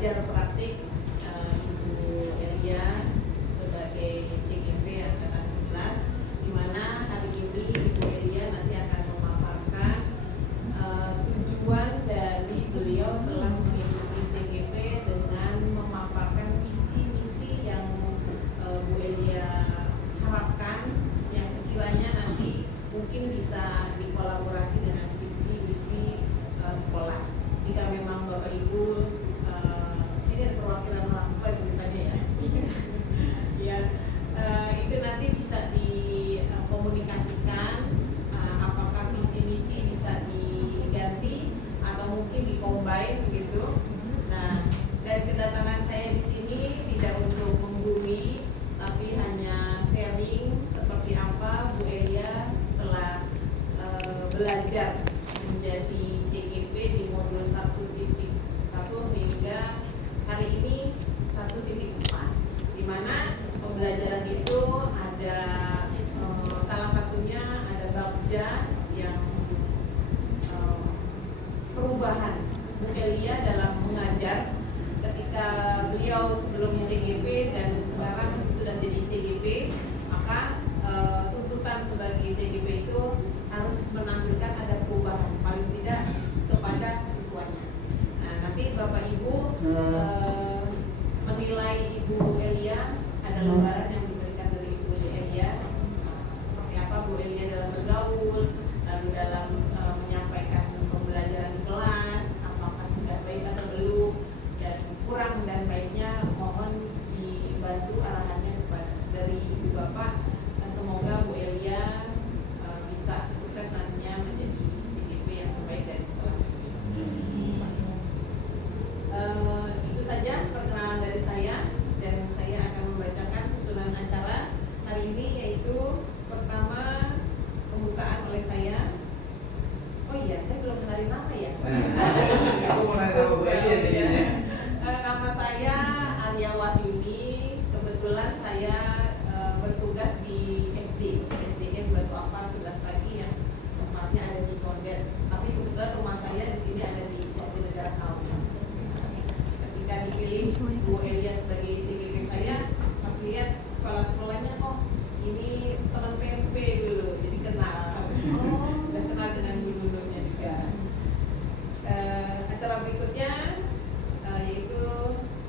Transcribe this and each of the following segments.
mengajar praktik Ibu Elia sebagai CGP Angkatan 11, di mana hari ini Ibu Elia nanti akan memaparkan tujuan dari beliau telah mengikuti CGP dengan memaparkan visi misi yang Bu Elia harapkan, yang sekiranya nanti mungkin bisa dikolaborasi dengan visi misi sekolah. Jika memang Bapak Ibu sini ada perwakilan orang tua ceritanya ya, ya itu nanti bisa dikomunikasikan apakah visi misi bisa diganti atau mungkin dikombin gitu. Nah, dari kedatangan saya di sini tidak untuk menggurui, tapi hanya sharing seperti apa Bu Elia telah belajar menjadi CGP di modul 1.1 hingga hari ini 1.4, di mana pembelajaran itu ada salah satunya ada Bagja yang perubahan Bu Elia dalam mengajar ketika beliau sebelumnya CGP dan sekarang sudah jadi CGP, maka tuntutan sebagai CGP itu harus menampilkan ada perubahan paling tidak kepada siswanya. Nah, nanti Bapak Ibu menilai Ibu Elia, ada lembaran yang diberikan dari Ibu Elia, seperti apa Bu Elia dalam bergaul, lalu dalam menyampaikan pembelajaran di kelas, apakah sudah baik atau belum, dan kurang dan baiknya mohon dibantu arahannya kepada dari Ibu Bapak. Semoga Bu Elia bisa sukses nantinya menjadi CGP yang terbaik dari sekolah ini. Itu saja perkenalan dari saya, dan saya akan membacakan susunan acara hari ini, yaitu pertama pembukaan oleh saya. Oh iya, saya belum kenalin nama ya. Aku mau nanya sama Bu Elia jadinya. Nama saya Arya Wahyuni. Kebetulan saya bertugas di SDN Batu Ampar 11 pagi yang tempatnya ada di Condet. Tapi kebetulan rumah saya di sini ada di Jatinegara Kaum. Ketika dipilih Bu Elia sebagai CGP saya, pas lihat kepala sekolahnya, oh ini teman PMP dulu, jadi kenal. Dan kenal dengan gubernurnya juga. Acara berikutnya yaitu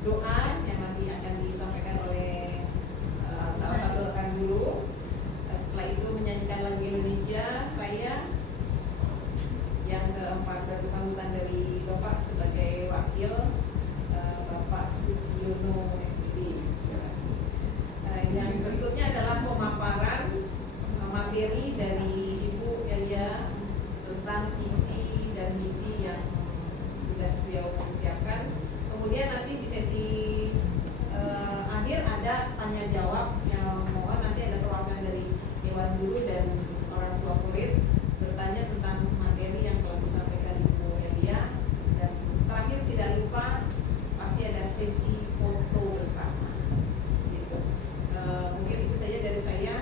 doa yang nanti akan disampaikan oleh salah satu rekan guru. Setelah itu menyanyikan lagu Indonesia Raya. Yang keempat bersambutan dari Bapak sebagai wakil, Bapak Sugiono SID. Yang berikutnya adalah pemaparan materi dari Ibu Elia tentang visi dan misi yang sudah beliau siapkan. Kemudian nanti di sesi akhir ada tanya jawab yang mohon nanti ada perwakilan dari Dewan Guru dan orang tua murid bertanya tentang materi yang telah disampaikan Ibu Elia. Dan terakhir tidak lupa pasti ada sesi foto bersama. Gitu. Mungkin itu saja dari saya.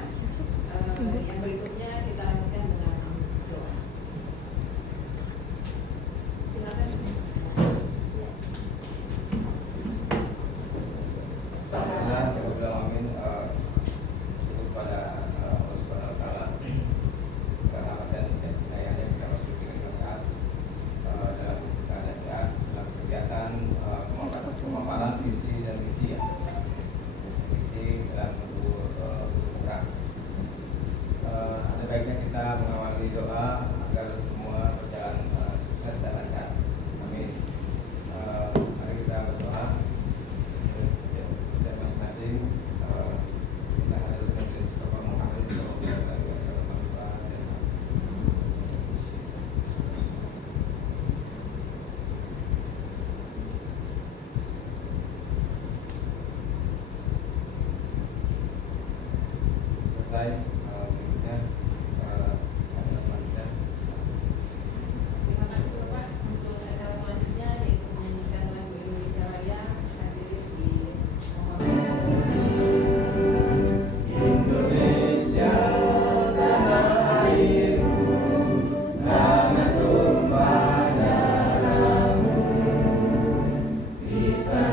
Yang berikutnya kita lanjutkan dengan doa. Silakan. Amin. Kepada Allah Subhanahu Wa Taala, karena dan hidayahnya kita masuk dengan sehat dalam keadaan sehat dalam kegiatan pemaparan visi dan misi ya. Visi dalam bentuk program. Ada baiknya kita mengawali doa agar semua berjalan sukses dan lancar. Amin. Mari kita berdoa. Dan masing-masing kita ada Nabi Mustafa Muhammad sallallahu alaihi wasallam. Selesai. Berikutnya selanjutnya. Terima kasih Bapak untuk acara selanjutnya, yaitu menyanyikan lagu Indonesia Raya. Hadirin di Indonesia tanah airku, tanah tumpah darahmu, bisa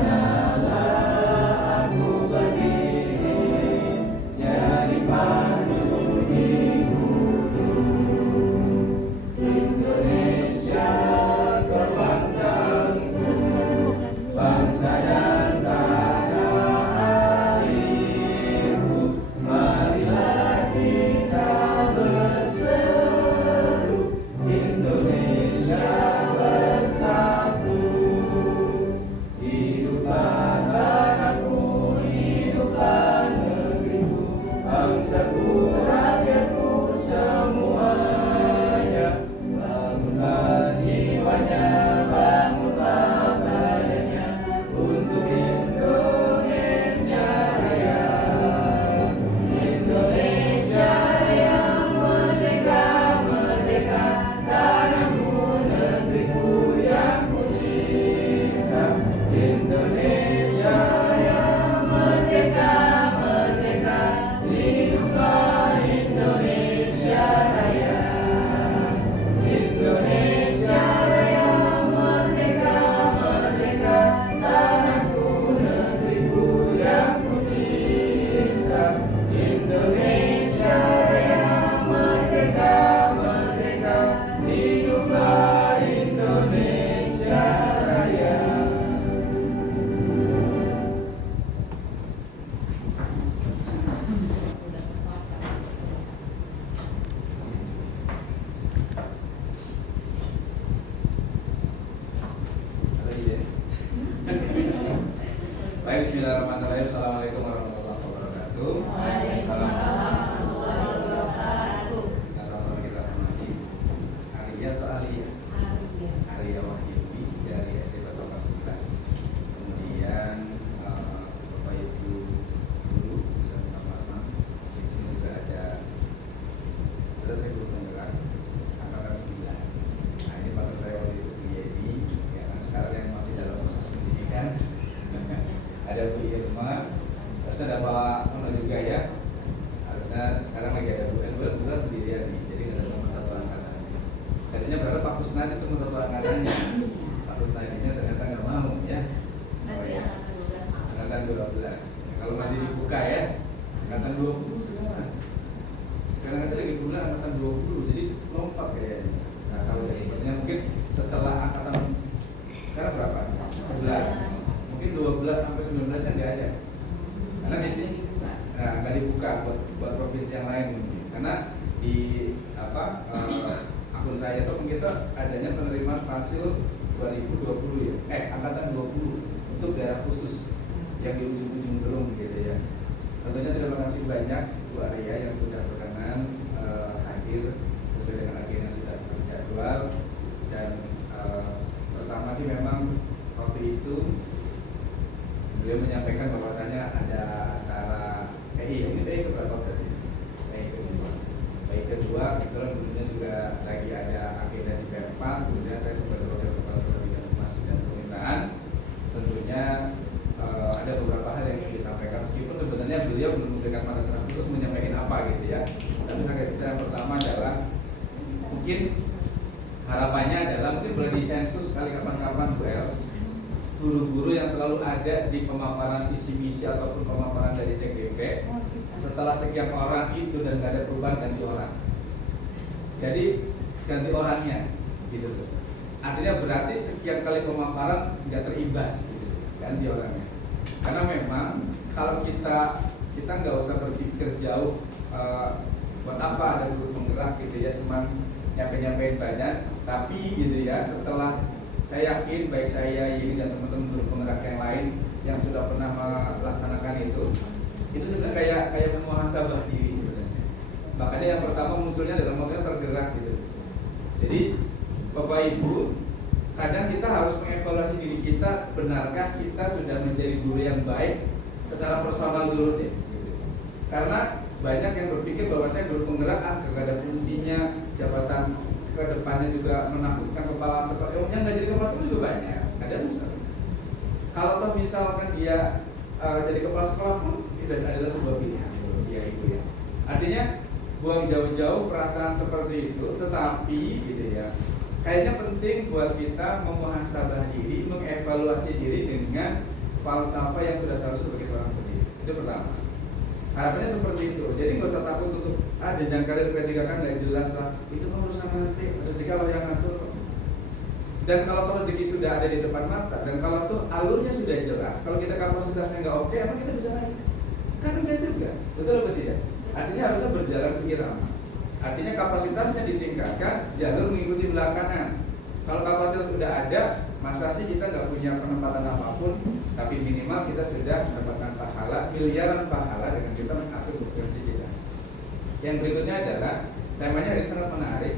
Baik, bismillahirrahmanirrahim. Assalamualaikum warahmatullahi wabarakatuh. Waalaikumsalam warahmatullahi wabarakatuh. Nah, sama-sama kita hormati Alia atau Alia? Alia. Alia Wahyudi dari SD Batok 11. Kemudian Bapak Ibu guru bisa minta maaf. Di sini juga ada saya guru penggerak angkatan 9. Nah, ini partner saya waktu itu Bu Yedi, ya kan sekarang yang masih dalam proses pendidikan. Ada Bu Irma, harusnya ada Pak Ono juga ya. Harusnya sekarang lagi ada Bu Edward sendirian nih, jadi nggak ada teman satu angkatan. Tadinya berharap Pak Kusnadi itu teman satu angkatannya. Pak Kusnadinya ternyata nggak mau ya. Oh ya, angkatan 12. Ya, kalau masih dibuka ya, angkatan 20 sekarang. Sekarang aja lagi bulan angkatan 20, jadi lompat kayaknya. Nah kalau sebenarnya mungkin setelah angkatan sekarang berapa? 11. Mungkin 12 sampai 19 nya nggak ada, karena di sisi nggak dibuka buat provinsi yang lain mungkin. Karena di akun saya itu kita adanya penerimaan hasil 2020 ya, angkatan 20 untuk daerah khusus yang di ujung-ujung Gerung gitu ya. Tentunya terima kasih banyak Bu Arya yang sudah berkenan hadir sesuai dengan agenda yang sudah terjadwal. Dan pertama sih memang waktu itu beliau menyampaikan bahwasanya ada acara ini keberapa tadi? PI kedua, kebetulan dulunya juga lagi ada agenda di PMP. Kemudian saya sebagai wakil kepala sekolah bidang humas dan pemerintahan, tentunya ada beberapa hal yang ingin disampaikan, meskipun sebenarnya beliau belum memberikan materi khusus menyampaikan apa gitu ya. Tapi saya bisa yang pertama adalah mungkin harapannya adalah mungkin boleh disensus kali kapan-kapan Bu El, guru-guru yang selalu ada di pemaparan visi misi ataupun pemaparan dari CGP, setelah sekian orang itu dan nggak ada perubahan, ganti orang. Jadi ganti orangnya, gitu loh. Artinya berarti sekian kali pemaparan nggak terimbas, gitu, ganti orangnya. Karena memang kalau kita nggak usah berpikir jauh, buat apa ada guru penggerak gitu ya, cuman nyampe-nyampein banyak, tapi gitu ya setelah saya yakin baik saya ini dan teman-teman guru penggerak yang lain yang sudah pernah melaksanakan itu sebenarnya kayak memuhasabah diri sebenarnya. Makanya yang pertama munculnya dalam waktu tergerak gitu. Jadi Bapak Ibu, kadang kita harus mengevaluasi diri kita, benarkah kita sudah menjadi guru yang baik secara personal dulu deh. Gitu. Karena banyak yang berpikir bahwa saya guru penggerak gak ada fungsinya, jabatan ke depannya juga menakutkan kepala sekolah. Yang nggak jadi kepala sekolah juga banyak. Ada misalnya. Kalau toh misalkan dia jadi kepala sekolah pun tidak adalah sebuah pilihan, ya Ibu ya. Artinya buang jauh-jauh perasaan seperti itu, tetapi gitu ya. Kayaknya penting buat kita memuhasabah diri, mengevaluasi diri dengan falsafah yang sudah seharusnya sebagai seorang pendidik. Itu pertama. Harapannya seperti itu. Jadi nggak usah takut untuk jenjang karir P3 kan nggak jelas lah. Itu kan urusan nanti. Rezeki Allah yang ngatur. Dan kalau rezeki sudah ada di depan mata, dan kalau tuh alurnya sudah jelas, kalau kita kapasitasnya nggak oke, emang kita bisa naik? Kan enggak juga. Betul atau tidak? Artinya harusnya berjalan seirama. Artinya kapasitasnya ditingkatkan, jalur mengikuti belakangan. Kalau kapasitas sudah ada, masa sih kita nggak punya penempatan apapun, tapi minimal kita sudah mendapatkan pahala, miliaran pahala dengan kita mengatur frekuensi kita. Yang berikutnya adalah temanya hari ini sangat menarik.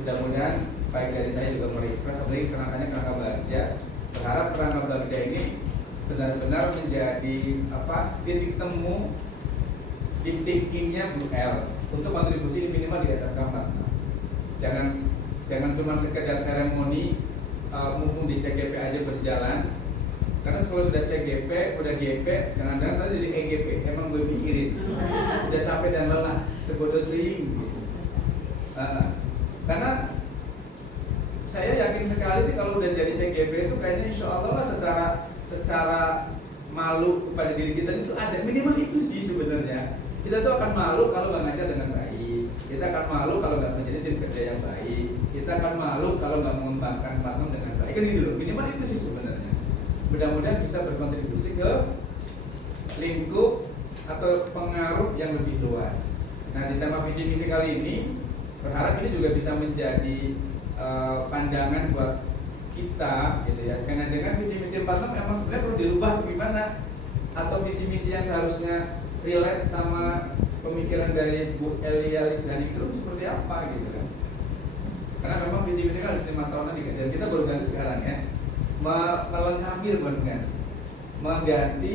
Mudah-mudahan baik dari saya juga merefresh, apalagi kerangkanya kerangka Bagja. Berharap kerangka Bagja ini benar-benar menjadi titik temu di thinkingnya Bu El untuk kontribusi minimal di SMK 4. Jangan cuma sekedar seremoni mumpung di CGP aja berjalan. Karena kalau sudah CGP, udah GP, jangan-jangan tadi jadi EGP. Emang gue pikirin, udah capek dan lelah, sebodoh teling. Karena saya yakin sekali sih kalau udah jadi CGP itu kayaknya insya Allah lah secara malu kepada diri kita itu ada, minimal itu sih sebenarnya. Kita tuh akan malu kalau nggak ngajar dengan baik. Kita akan malu kalau nggak menjadi tim kerja yang baik. Kita akan malu kalau nggak mengembangkan platform dengan baik. Kan gitu loh. Minimal itu sih sebenarnya. Mudah-mudahan bisa berkontribusi ke lingkup atau pengaruh yang lebih luas. Nah, di tema visi misi kali ini berharap ini juga bisa menjadi pandangan buat kita, gitu ya. Jangan-jangan visi misi 46 memang sebenarnya perlu dirubah bagaimana? atau visi misi yang seharusnya relate sama pemikiran dari Bu Elia Lisdani itu seperti apa gitu kan? Karena memang visi misi kan harus 5 tahunan diganti. Dan kita baru ganti sekarang ya, melengkapi dengan mengganti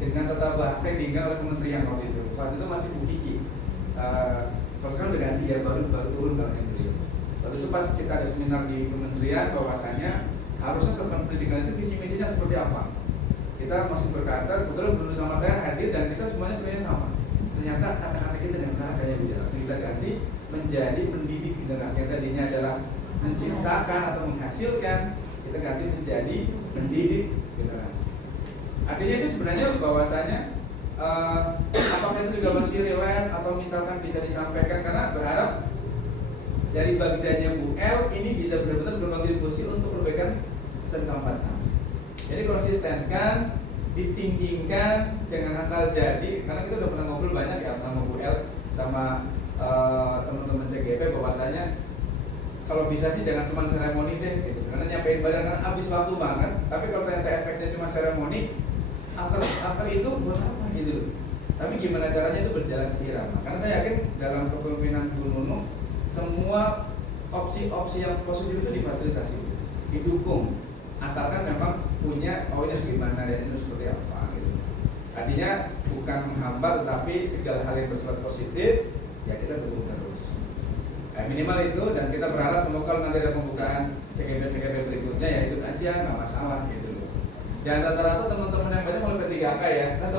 dengan tata bahasa yang diingat oleh kementerian waktu itu. Waktu itu masih Bu Kiki. Kalau sekarang udah ganti ya, baru turun kalau yang beliau. Waktu itu pas kita ada seminar di kementerian, bahwasanya harusnya satuan pendidikan itu visi misinya seperti apa. Kita masuk berkaca, kebetulan dulu sama saya hadir dan kita semuanya punya sama. Ternyata kata-kata kita yang salah kayaknya beda. Langsung kita ganti menjadi mendidik generasi yang tadinya adalah menciptakan atau menghasilkan, kita ganti menjadi mendidik generasi. Artinya itu sebenarnya bahwasanya apakah itu juga masih relate atau misalkan bisa disampaikan, karena berharap dari bagiannya Bu El ini bisa benar-benar berkontribusi untuk perbaikan SMK 4 tahun. Jadi konsistenkan, ditinggikan, jangan asal jadi. Karena kita udah pernah ngobrol banyak ya sama Bu El sama teman-teman CGP bahwasanya kalau bisa sih jangan cuma seremoni deh gitu. Karena nyampein badan kan habis waktu banget. Tapi kalau ternyata efeknya cuma seremoni, after itu buat apa gitu. Tapi gimana caranya itu berjalan seirama. Karena saya yakin dalam kepemimpinan Bu Nunung semua opsi-opsi yang positif itu difasilitasi, didukung, asalkan memang punya ini harus gimana ya, itu seperti apa gitu. Artinya bukan menghambat, tetapi segala hal yang bersifat positif ya kita dukung terus. Minimal itu, dan kita berharap semoga kalau nanti ada pembukaan CGP berikutnya ya ikut aja, nggak masalah gitu. Dan rata-rata teman-teman yang banyak mulai P3K ya, saya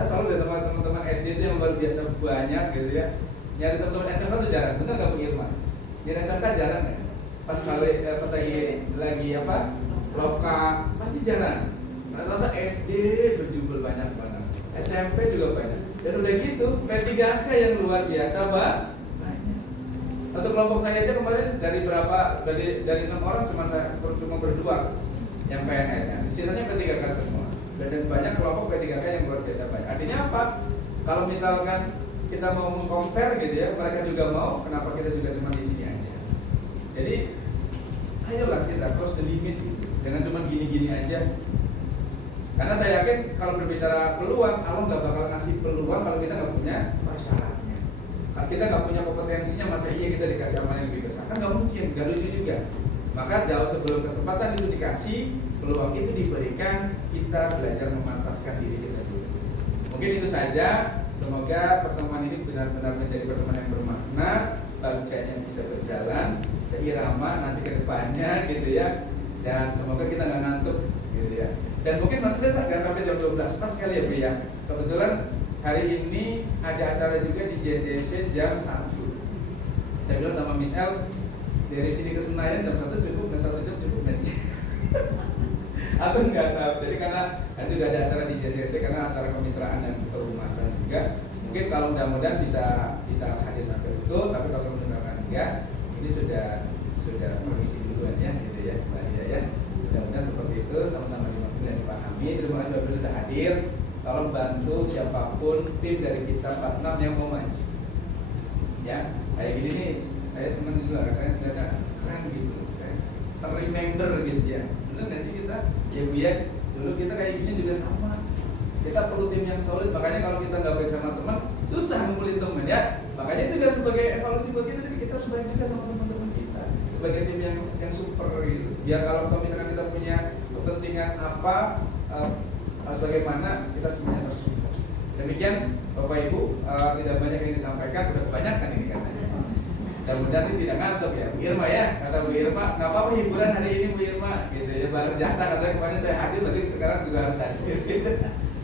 selalu sama teman-teman SD itu yang luar biasa banyak gitu ya. Nyari teman-teman SMK itu jarang, benar nggak Bu Irma? Nyari SMK jarang ya. Pas lagi apa? Loka pasti jarang. Rata-rata SD berjumlah banyak banget, SMP juga banyak. Dan udah gitu P3K yang luar biasa banyak. Satu kelompok saya aja kemarin dari 6 orang cuma berdua yang PNS kan. Sisanya P3K semua. Dan banyak kelompok P3K yang luar biasa banyak. Artinya apa? Kalau misalkan kita mau meng-compare gitu ya, mereka juga mau, kenapa kita juga cuma di sini aja. Jadi ayolah kita cross the limit gitu. Jangan cuma gini-gini aja. Karena saya yakin kalau berbicara peluang, Allah nggak bakal ngasih peluang kalau kita nggak punya persyaratnya. Kalau kita nggak punya kompetensinya, masa iya kita dikasih amal yang lebih besar? Kan nggak mungkin, nggak lucu juga. Maka jauh sebelum kesempatan itu dikasih, peluang itu diberikan, kita belajar memantaskan diri kita dulu. Mungkin itu saja. Semoga pertemuan ini benar-benar menjadi pertemuan yang bermakna, bagiannya bisa berjalan seirama nanti ke depannya gitu ya. Dan semoga kita nggak ngantuk gitu ya. Dan mungkin nanti saya nggak sampai jam 12 pas kali ya Bu ya. Kebetulan hari ini ada acara juga di JCC jam 1. Saya bilang sama Miss El, dari sini ke Senayan jam 1 cukup, nggak 1 jam cukup nggak sih? Aku nggak tahu. Jadi karena nanti juga ada acara di JCC, karena acara kemitraan dan perumahan juga. Mungkin kalau mudah-mudahan bisa hadir sampai itu. Tapi kalau misalkan enggak, ini sudah permisi duluan ya, gitu ya, Mbak Lia ya. Mudah-mudahan seperti itu, sama-sama dimengerti dan dipahami. Terima kasih Bapak sudah hadir. Tolong bantu siapapun tim dari kita 46 yang mau maju. Ya, kayak gini nih, saya senang juga, saya ternyata keren gitu. Saya ter-remember gitu ya. Bener nggak sih kita? Ya Bu ya, dulu kita kayak gini juga sama. Kita perlu tim yang solid, makanya kalau kita nggak baik sama teman, susah ngumpulin teman ya. Makanya itu juga sebagai evaluasi buat kita, jadi kita harus baik juga sama teman-teman kita sebagai tim yang super gitu. Biar kalau misalkan kita punya kepentingan apa, harus bagaimana, kita semuanya harus support. Demikian Bapak Ibu, tidak banyak yang disampaikan, udah banyak kan ini katanya. Mudah-mudahan sih tidak ngantuk ya Bu Irma ya, kata Bu Irma, nggak apa-apa hiburan hari ini Bu Irma gitu ya, balas jasa katanya kemarin saya hadir, berarti sekarang juga harus hadir gitu.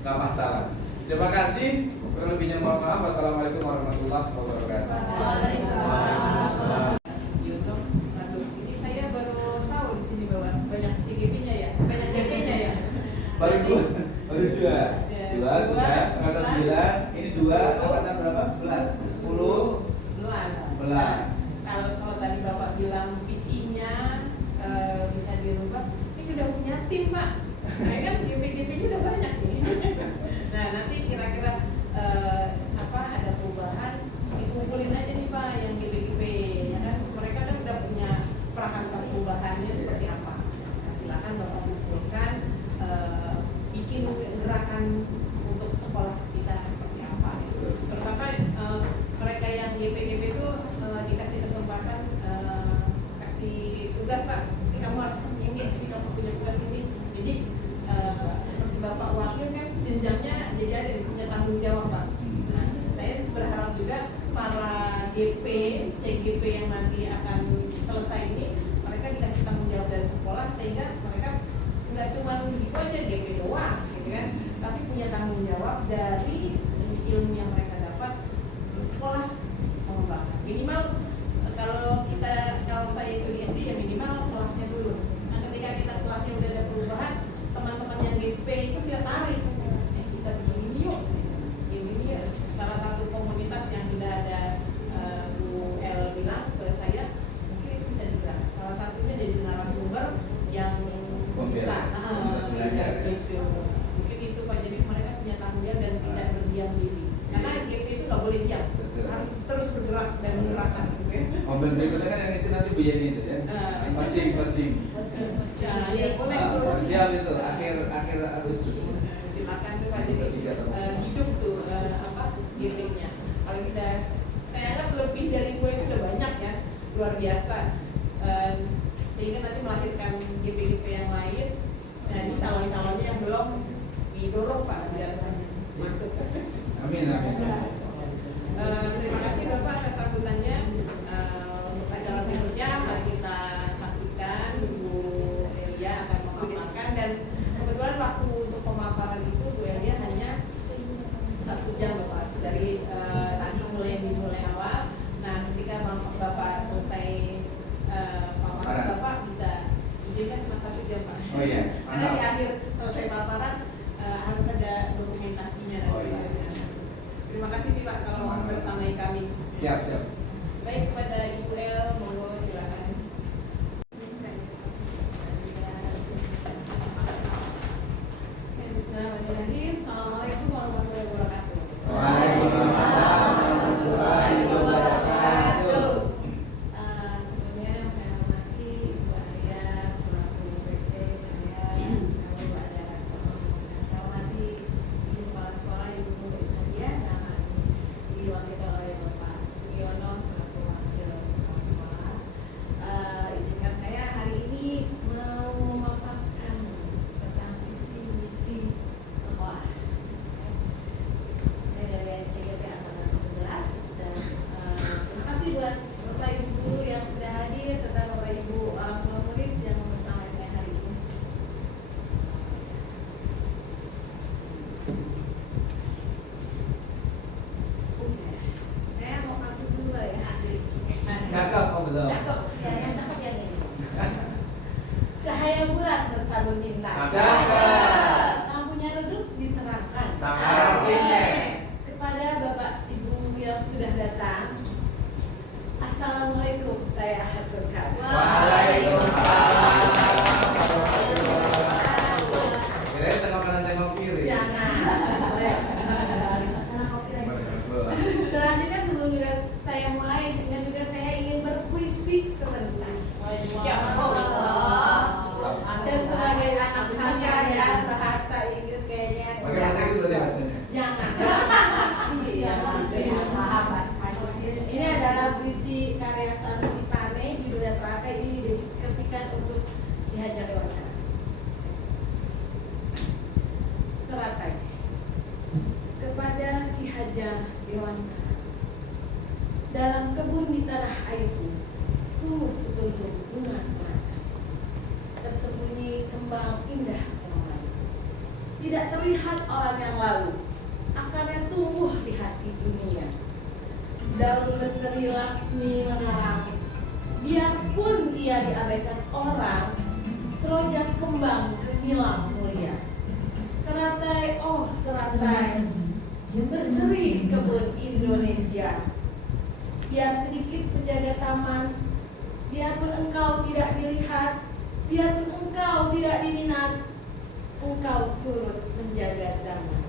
Nggak masalah. Terima kasih, kurang lebihnya mohon maaf. Wassalamualaikum warahmatullahi wabarakatuh. Waalaikumsalam. Ini saya baru tahu di sini bahwa banyak CGP-nya ya, banyak DP-nya ya. Baru dua sudah, angkatan 9, ini 2, angkatan berapa? 11, 10, 11. Kalau tadi Bapak bilang visinya bisa dirubah, ini udah punya tim Pak. Nah kan GP-nya udah banyak nih. Nah nanti kira-kira ada perubahan, dikumpulin aja nih Pak yang GP ya kan. Mereka kan udah punya prakarsa perubahannya seperti apa. Nah, silakan Bapak kumpulkan, bikin Ya boleh tuh. Siap itu akhir Agustus. Silakan tuh Pak Jadi hidup tuh GP-nya. Kalau kita, saya anggap lebih dari gue itu udah banyak ya, luar biasa. Sehingga nanti melahirkan GP-GP yang lain. Nah ini calon-calonnya yang belum didorong Pak biar masuk. Amin. Terima kasih Bapak atas sambutannya. Untuk acara berikutnya mari kita saksikan Ibu Elia akan memaparkan, dan kebetulan waktu untuk pemaparan itu Bu Elia hanya 1 jam Bapak, dari tadi mulai awal. Nah ketika Bapak selesai paparan, Bapak bisa izinkan cuma 1 jam Pak. Oh iya, Karena di akhir selesai paparan harus ada dokumentasinya. Oh iya. Terima kasih Pak kalau mau bersamai kami. Siap. Baik, kepada Ibu El, monggo silakan. Bismillahirrahmanirrahim. Assalamualaikum warahmatullahi wabarakatuh. Waalaikumsalam warahmatullahi wabarakatuh. Sebelumnya saya hormati Ibu Alia selaku VP saya, lalu ada saya hormati Ibu Kepala Sekolah Ibu Guru Isnadia, dan diwakili oleh Bapak Sugiono selaku Wakil Kepala Sekolah. Izinkan saya hari ini mau memaparkan tentang visi misi sekolah. Saya dari CGP Angkatan 11, dan terima kasih buat Bapak Ibu guru yang sudah hadir serta Bapak Ibu orang tua murid yang bersama saya hari ini. Saya mau pamit dulu ya. Asik. Cakep, betul. Cakep, ya yang cakep yang ini. Cahaya bulan bertabur bintang. Cakep. Lampunya redup diterangkan. Artinya. Kepada Bapak Ibu yang sudah datang, Assalamualaikum saya haturkan. Waalaikumsalam. Kirain tengok kanan tengok kiri. Jangan. Selanjutnya sebelum juga saya mulai, dengan juga saya ingin berpuisi sebentar. Ya Allah. Dan sebagai anak sastra ya, bahasa Inggris kayaknya. Pakai bahasa Inggris berarti bahasanya. Jangan. Iya, ini adalah puisi karya Sanusi Pane, judulnya Teratai. Ini didedikasikan untuk Ki Hajar Dewantara. Teratai. Kepada Ki Hajar Dewantara, dalam kebun di tanah airku tumbuh sekuntum bunga teratai, tersembunyi kembang indah kembali. Tidak terlihat orang yang lalu, akarnya tumbuh di hati dunia. Daun berseri Laksmi mengarang, biarpun ia diabaikan orang, seroja kembang gemilang mulia. Teratai, oh teratai, berseri kebun Indonesia. Biar sedikit penjaga taman, biarpun engkau tidak dilihat, biarpun engkau tidak diminat, engkau turut menjaga zaman.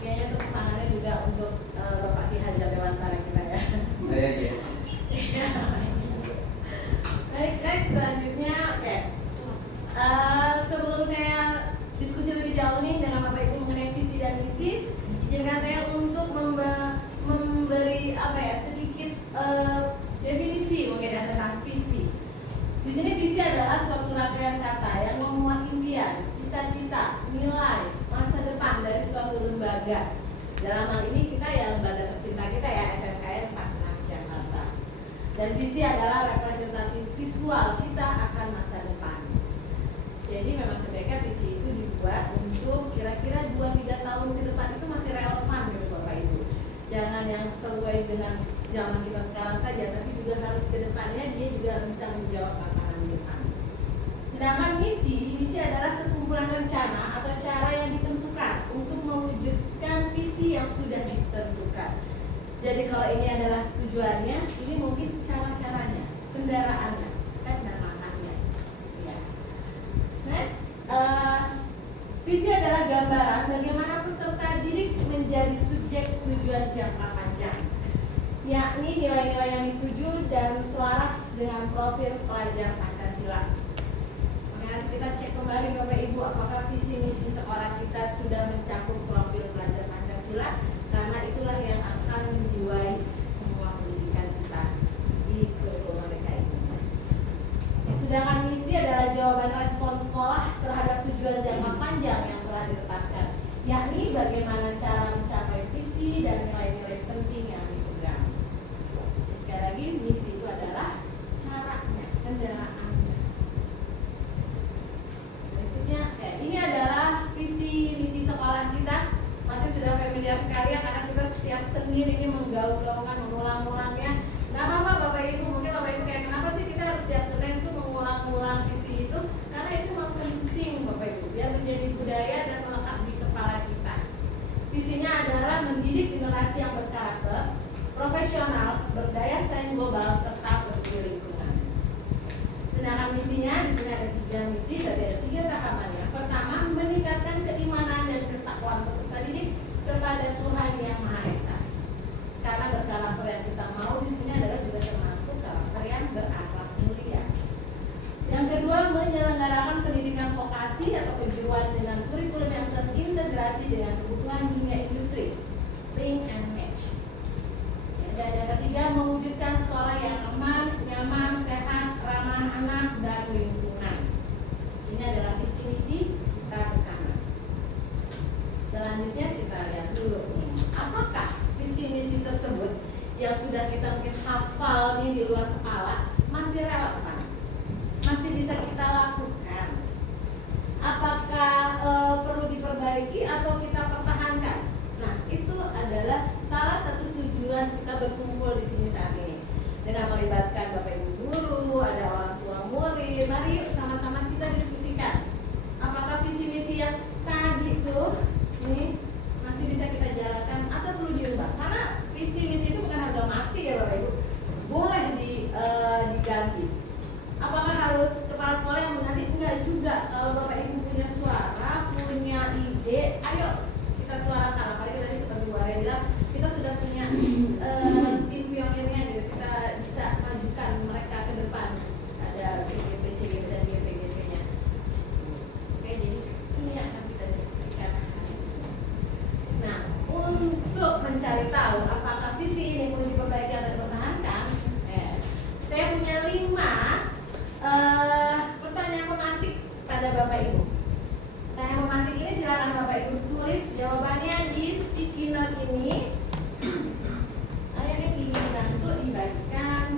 Kayaknya tepuk tangannya juga untuk Bapak Ki Hajar Dewantara kita ya. Saya yes. Baik, selanjutnya oke. Sebelum saya diskusi lebih jauh nih dengan Bapak Ibu mengenai visi dan misi, izinkan saya untuk memberi sedikit definisi mungkin ya tentang visi. Di sini visi adalah suatu rangkaian kata yang memuat impian, cita-cita, nilai, masa depan dari suatu lembaga. Dalam hal ini kita ya lembaga tercinta kita ya, SMKN 46 Jakarta. Dan visi adalah representasi visual kita akan masa depan. Jadi memang sebaiknya visi itu dibuat untuk kira-kira 2-3 tahun ke depan itu masih relevan gitu Bapak Ibu. Jangan yang sesuai dengan zaman kita sekarang saja, tapi juga harus ke depannya dia juga bisa menjawab tantangan di depan. Sedangkan misi adalah sekumpulan rencana atau cara yang ditentukan untuk mewujudkan visi yang sudah ditentukan. Jadi kalau ini adalah tujuannya, ini mungkin cara-caranya, kendaraannya, dan makannya. Ya. Next, visi adalah gambaran bagaimana peserta didik menjadi subjek tujuan jangka panjang, yakni nilai-nilai yang dituju dan selaras dengan profil pelajar Pancasila. Maka kita cek kembali Bapak Ibu apakah visi misi sekolah kita sudah mencakup profil pelajar Pancasila, karena itulah yang akan menjiwai semua pendidikan kita di kurikulum mereka ini. Sedangkan misi adalah jawaban respons sekolah terhadap tujuan jangka panjang yang telah ditetapkan, yakni bagaimana cara mencapai visi dan nilai-nilai penting yang dipegang. Sekali lagi, misi itu adalah caranya, kendaraannya. Berikutnya, ini adalah visi misi sekolah kita. Masih sudah familiar sekali ya, karena kita setiap Senin ini menggaung-gaungkan, mengulang-ulangnya. Gak apa-apa Bapak Ibu, mungkin Bapak Ibu kayak kenapa sih kita harus setiap Senin itu mengulang-ulang visi itu? Karena itu memang penting Bapak Ibu, biar menjadi budaya dan melekat di kepala kita. Visinya adalah mendidik generasi yang berkarakter, profesional, berdaya saing global, serta peduli lingkungan. Sedangkan misinya di sini ada 3 misi, berarti ada 3 tahapannya. Pertama, meningkatkan keimanan dan ketakwaan peserta didik kepada Tuhan Yang Maha Esa. Karena berkarakter yang kita mau di sini adalah juga termasuk karakter yang berakhlak mulia. Yang kedua, menyelenggarakan pendidikan vokasi atau kejuruan dengan kurikulum yang terintegrasi dengan kebutuhan dunia industri, link and match. Dan yang ketiga, mewujudkan sekolah yang aman, nyaman, sehat, ramah anak, dan lingkungan. Ini adalah visi misi kita bersama. Selanjutnya kita lihat dulu nih, apakah visi misi tersebut yang sudah kita mungkin hafal nih di luar kepala masih relevan, masih bisa kita lakukan? Apakah perlu diperbaiki atau kita pertahankan? Nah, itu adalah salah satu tujuan kita berkumpul di sini saat ini, dengan melibatkan Bapak Ibu guru, ada orang tua murid. Mari yuk sama-sama kita diskusikan. Apakah visi misi yang tadi tuh ini masih bisa kita jalankan atau perlu diubah? Karena visi misi itu bukan harga mati ya Bapak Ibu, boleh diganti. Apakah harus kepala sekolah yang mengganti? Enggak juga. Kalau Bapak Ibu punya suara, punya ide, ayo kita suarakan. Apalagi tadi seperti Bu Arya bilang, kita sudah punya tim pionirnya gitu. Kita bisa majukan mereka ke depan. Ada CGP, CGP dan GPGP-nya. Oke, jadi ini akan kita diskusikan. Nah, untuk mencari tahu apakah visi ini perlu diperbaiki atau dipertahankan, saya punya 5 pertanyaan pemantik pada Bapak Ibu. Pertanyaan pemantik ini silakan Bapak Ibu tulis jawabannya di sticky note ini. Ayo nih dibantu dibagikan.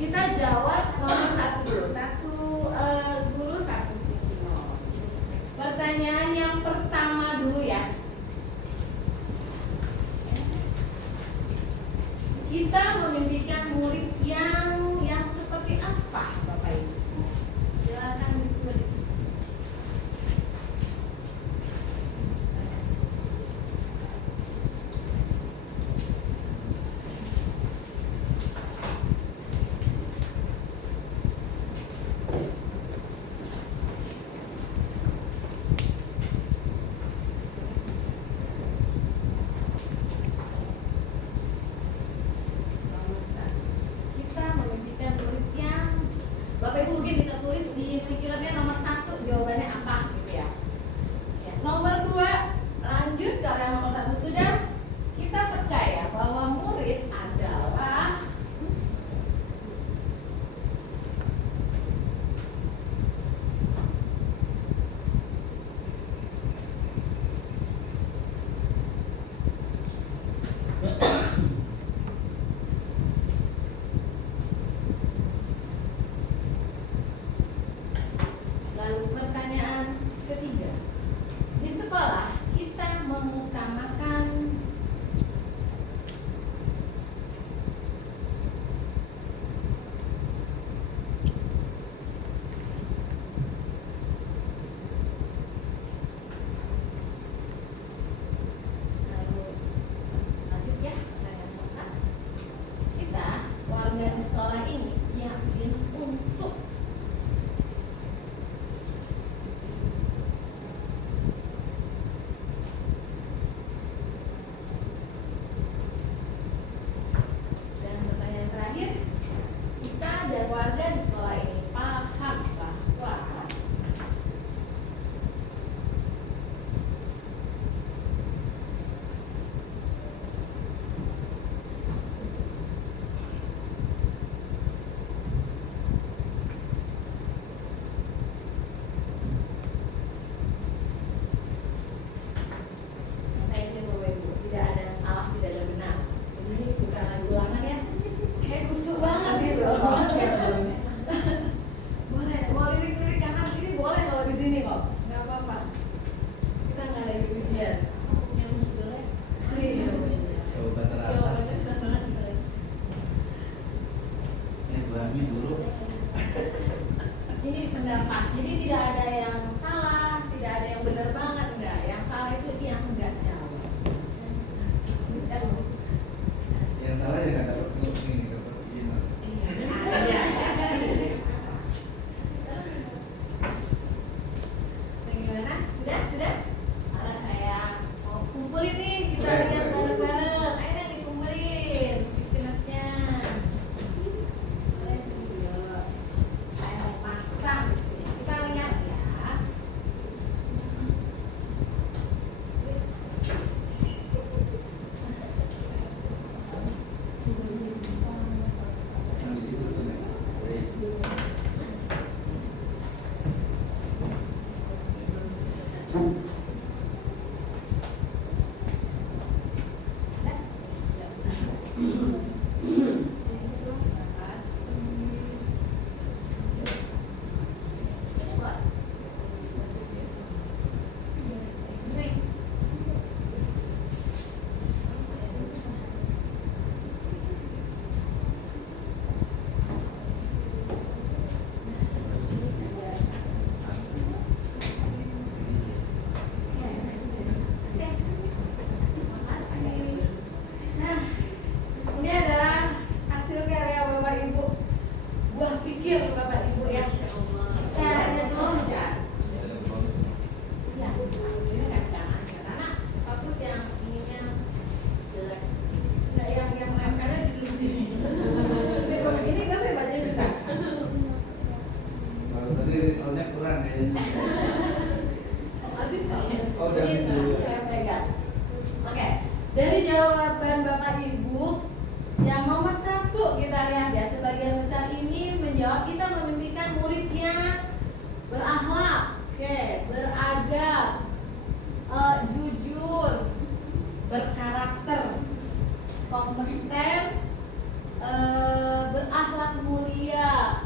Kita jawab nomor 1 dulu. Satu guru, 1 sticky note. Pertanyaan yang pertama dulu ya. Kita memimpikan murid yang seperti apa Bapak Ibu? Silakan ditulis. Kita memimpikan murid yang Bapak Ibu mungkin bisa tulis di sticky note-nya nomor 1 jawabannya apa gitu ya. Nomor 2 lanjut, kalau yang nomor 1 sudah, kita percaya bahwa murid adalah lalu pertanyaan ketiga, di sekolah kita mengutamakan lalu lanjut ya, pertanyaan keempat, kita warga di sekolah ini yakin untuk dan pertanyaan terakhir, kami dulu. Ini pendapat, jadi tidak ada yang salah, tidak ada yang benar banget, enggak. Yang salah itu yang enggak jawab. Yang salah ya nggak dapat ini kepastian. Iya. Bagaimana? Sudah? Malah saya mau kumpulin nih, kita lihat bareng-bareng. Ayo deh dikumpulin stikernya. Saya mau pasang di sini. Kita lihat ya. Pasang di situ tuh nih. Nah, ini adalah hasil karya Bapak Ibu. Buah pikir Bapak Ibu ya. Caranya tuh ya. Iya, ini jangan karena fokus yang ininya jelek. Nah, yang MK-nya di sini. Ini kan saya bacanya susah. Kalau tadi soalnya kurang kayaknya. Habis Oh, udah habis dulu. Saya pegang. Oke, dari jawaban Bapak Ibu yang nomor 1 kita lihat ya, sebagian besar ini menjawab kita memimpikan muridnya berakhlak, beradab, jujur, berkarakter, kompeten, berakhlak mulia,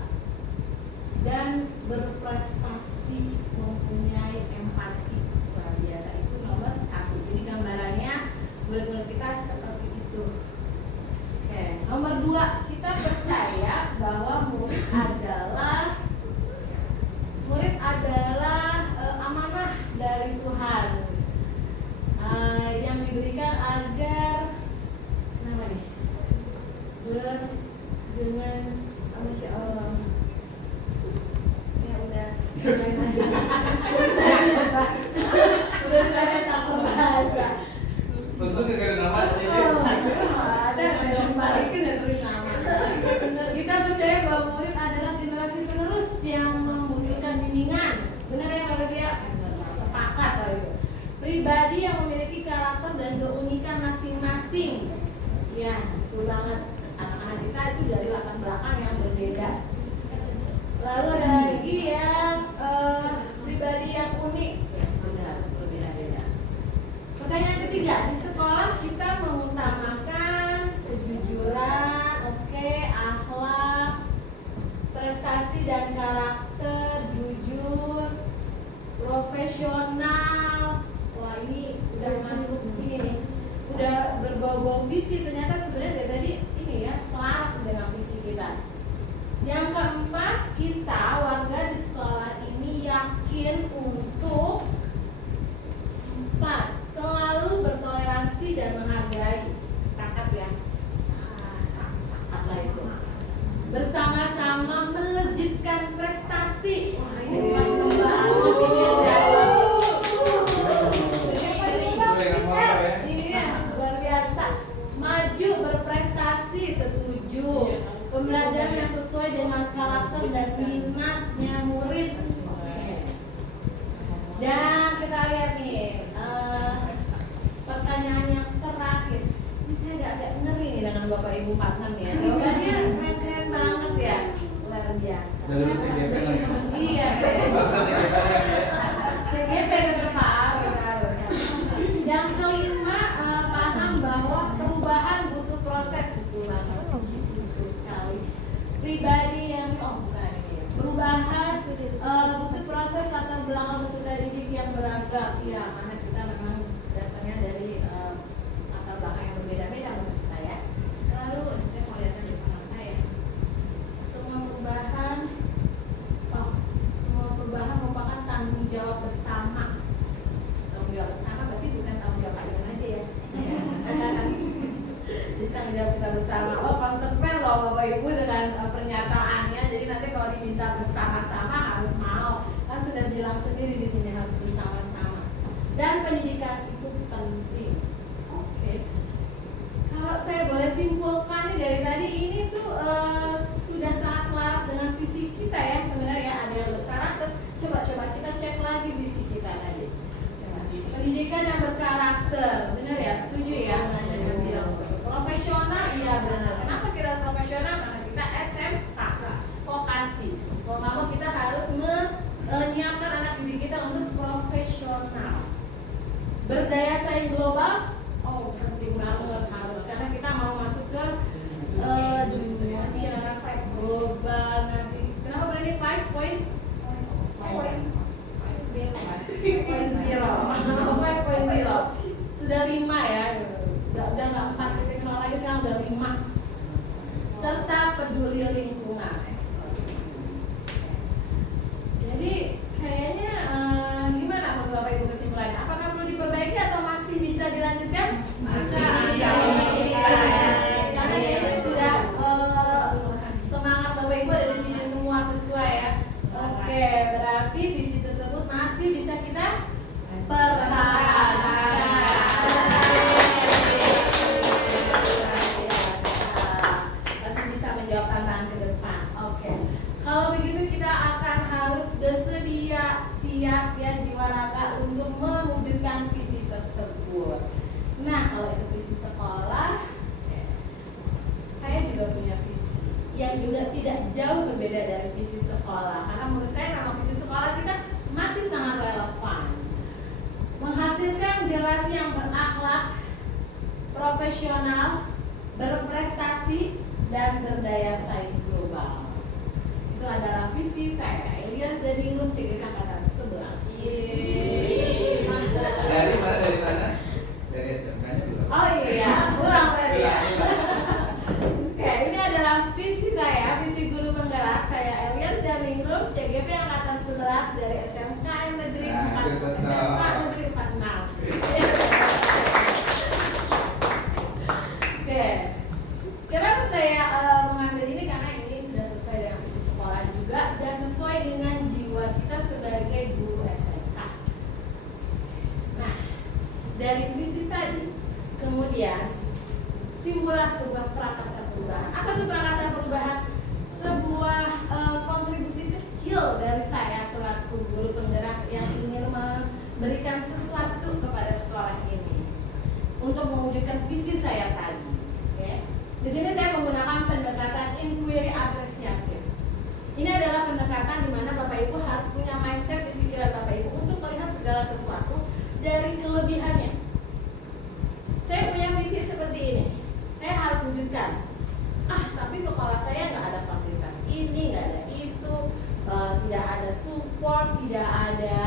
dan berprestasi, mempunyai empati. Luar biasa, itu nomor 1. Jadi gambarannya murid-murid kita seperti itu. Oke, nomor 2, kita percaya bahwa murid adalah amanah dari Tuhan yang diberikan agar dengan Masya Allah. Ya udah saya tak berbahasa. Tentu gak ada nama aja. Ada, saya balikin ya tulis nama. Kita percaya bahwa murid adalah generasi penerus yang membutuhkan bimbingan. Benar ya kalau dia sepakat kalau itu. Pribadi yang memiliki karakter dan keunikan masing-masing. Ya, betul banget. Anak-anak kita itu dari latar belakang yang berbeda. Lalu ada lagi yang pribadi yang unik. Benar, berbeda-beda. Pertanyaan ketiga, di sekolah kita mengutamakan kejujuran, akhlak, prestasi dan karakter, jujur, profesional. Wah, ini udah masuk ini, udah berbau-bau visi. Ternyata sebenarnya dari tadi ini ya selaras dengan visi kita. Yang keempat, kita warga di sekolah ini yakin untuk 4, selalu bertoleransi dan menghargai. Sepakat ya? Sepakatlah itu. Bersama-sama melejitkan prestasi. Wah, ini mantap banget ini yang jawab. Iya, luar biasa. Maju berprestasi, setuju. Pembelajaran yang sesuai dengan karakter dan minatnya murid. Dan kita lihat nih pertanyaan yang terakhir. Ini saya agak ngeri nih dengan Bapak Ibu partner ya. Jawabannya keren-keren banget ya. Luar biasa. Dari CGP lagi. Iya. Bahasa CGP lagi. CGP tetap harus. Yang kelima, paham bahwa perubahan butuh proses. Betul banget. Betul sekali. Pribadi yang perubahan butuh proses latar belakang peserta didik yang beragam. Ya, karena kita memang datangnya dari latar belakang yang berbeda-beda menurut kita ya. Lalu saya mau lihat di belakang saya. Semua bersedia, siap ya jiwa raga untuk mewujudkan visi tersebut. Nah, kalau itu visi sekolah, saya juga punya visi yang juga tidak jauh berbeda dari visi sekolah. Karena menurut saya memang visi sekolah kita masih sangat relevan. Menghasilkan generasi yang berakhlak, profesional, berprestasi, dan berdaya saing global. Itu adalah visi saya, Elias Zaningrum, CGK Angkatan 11. Dari mana? Dari SMK-nya belum? Oh iya, kurang berarti ya. Oke, ini adalah visi saya, visi guru penggerak saya, Elias Zaningrum, CGP Angkatan 11 dari SMK Negeri 4, SMK Negeri 46. Oke, kenapa saya mengambil ini, karena ini sudah sesuai dengan visi sekolah juga dan sesuai dengan jiwa kita sebagai guru SMK. Nah, dari visi tadi kemudian timbullah sebuah prakarsa perubahan. Apa itu prakarsa perubahan? Sebuah kontribusi kecil dari saya selaku guru penggerak yang ingin memberikan sesuatu kepada sekolah ini untuk mewujudkan visi saya tadi. Okay. Di sini saya menggunakan pendekatan inquiry apresiatif. Ini adalah pendekatan di mana Bapak Ibu harus punya mindset di pikiran Bapak Ibu untuk melihat segala sesuatu dari kelebihannya. Saya punya visi seperti ini. Saya harus wujudkan. Tapi sekolah saya nggak ada fasilitas ini, nggak ada itu, tidak ada support, tidak ada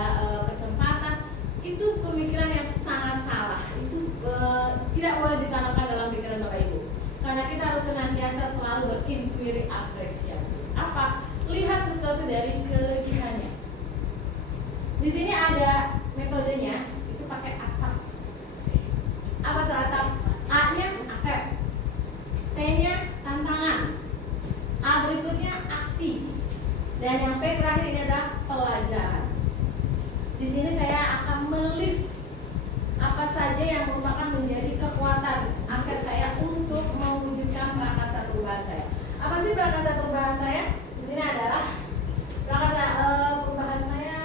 kesempatan. Itu pemikiran yang sangat salah. Itu tidak boleh ditanamkan dalam pikiran Bapak Ibu. Karena kita harus senantiasa selalu berinquiry apresiatif. Apa? Lihat sesuatu dari kelebihannya. Di sini ada metodenya, itu pakai atap. Apa tuh atap? A-nya aset, T-nya tantangan, A berikutnya aksi, dan yang P terakhir ini adalah pelajaran. Di sini saya akan melis apa saja yang merupakan menjadi kekuatan aset saya untuk mewujudkan prakarsa perubahan saya. Apa sih prakarsa perubahan saya? Di sini adalah prakarsa perubahan saya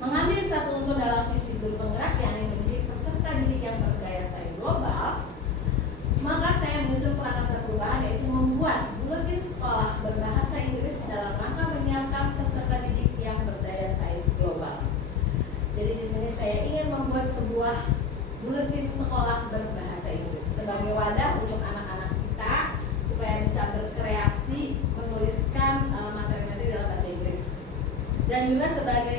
mengambil satu unsur dalam visi guru penggerak yang menjadi peserta didik yang berdaya saing global. Maka saya menyusun prakarsa perubahan, yaitu membuat buletin sekolah berbahasa Inggris dalam rangka menyiapkan peserta didik yang berdaya saing global. Jadi di sini saya ingin membuat sebuah buletin sekolah berbahasa Inggris sebagai wadah untuk anak-anak kita supaya bisa berkreasi menuliskan materi-materi dalam bahasa Inggris. Dan juga sebagai